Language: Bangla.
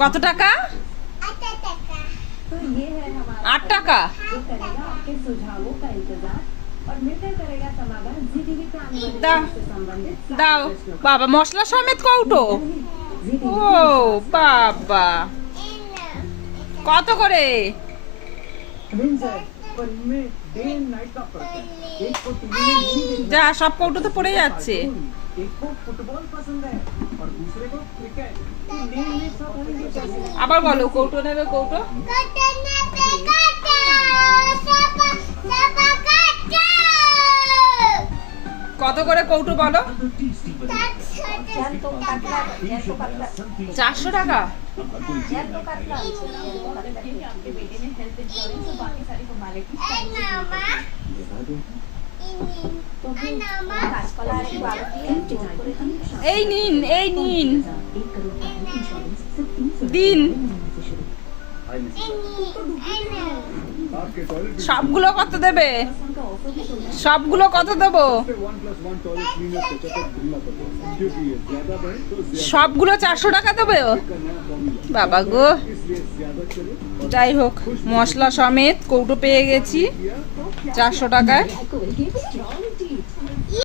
কত টাকা? 8 টাকা। দাও বাবা, মশলা সমেত কৌটো। ও বাবা, কত করে? যা, সব কৌটো তো পড়ে যাচ্ছে। আবার বলো, কৌটো নেবে? কৌটো কত করে কৌটো বলো? 400 টাকা। এই নিন, এই নিন, দিন। সবগুলো কত দেবে? সবগুলো কত দেবো? সবগুলো 400 টাকা দেবে? বাবা গো, যাই হোক, মশলা সমেত কৌটো পেয়ে গেছি 400 টাকায়।